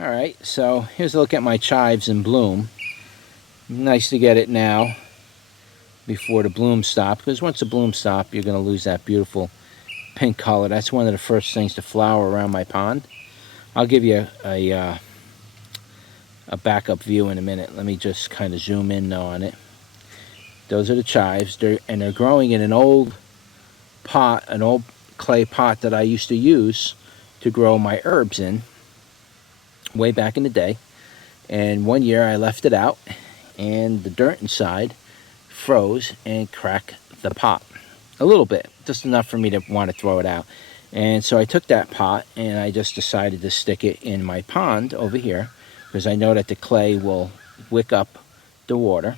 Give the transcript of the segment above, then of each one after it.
Alright, so here's a look at my chives in bloom. Nice to get it now before the bloom stop, because once the bloom stop, you're going to lose that beautiful pink color. That's one of the first things to flower around my pond. I'll give you a backup view in a minute. Let me just kind of zoom in now on it. Those are the chives, and they're growing in an old pot, an old clay pot that I used to use to grow my herbs in way back in the day. And one year I left it out, and the dirt inside froze and cracked the pot a little bit, just enough for me to want to throw it out. And so I took that pot and I just decided to stick it in my pond over here, because I know that the clay will wick up the water.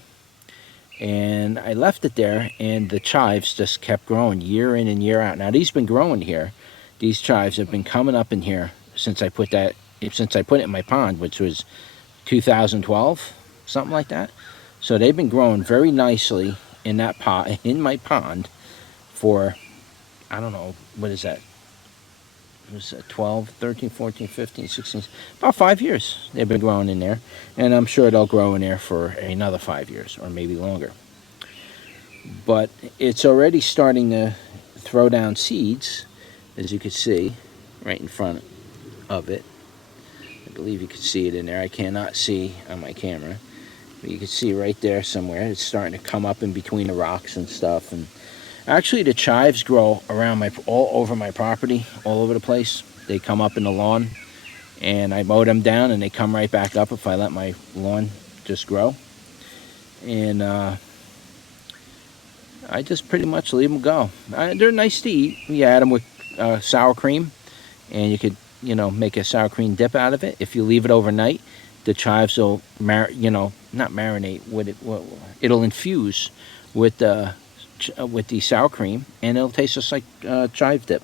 And I left it there, and the chives just kept growing year in and year out. Now these been growing here. These chives have been coming up in here since I put it in my pond, which was 2012, something like that. So they've been growing very nicely in that pot, in my pond, for, I don't know, what is that? Was that 12, 13, 14, 15, 16, about 5 years they've been growing in there. And I'm sure they'll grow in there for another 5 years or maybe longer. But it's already starting to throw down seeds, as you can see right in front of it. I believe you can see it in there. I cannot see on my camera, but you can see right there somewhere. It's starting to come up in between the rocks and stuff. And actually, the chives grow around all over my property, all over the place. They come up in the lawn, and I mow them down, and they come right back up if I let my lawn just grow. And I just pretty much leave them go. They're nice to eat. You add them with sour cream, and you could, make a sour cream dip out of it. If you leave it overnight, the chives will, not marinate. It'll infuse with the sour cream, and it'll taste just like chive dip.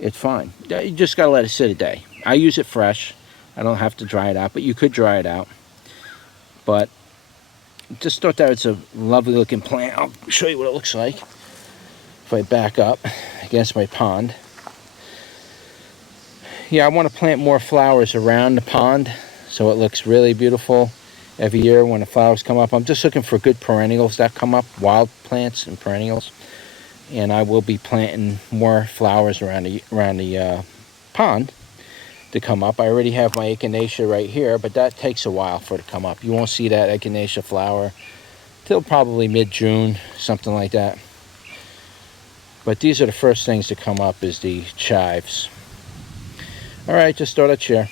It's fine. You just gotta let it sit a day. I use it fresh. I don't have to dry it out, but you could dry it out. But just thought that it's a lovely looking plant. I'll show you what it looks like if I back up against my pond. Yeah, I want to plant more flowers around the pond so it looks really beautiful every year when the flowers come up. I'm just looking for good perennials that come up, wild plants and perennials. And I will be planting more flowers around the pond to come up. I already have my echinacea right here, but that takes a while for it to come up. You won't see that echinacea flower till probably mid-June, something like that. But these are the first things to come up, is the chives. All right, just thought I'd share.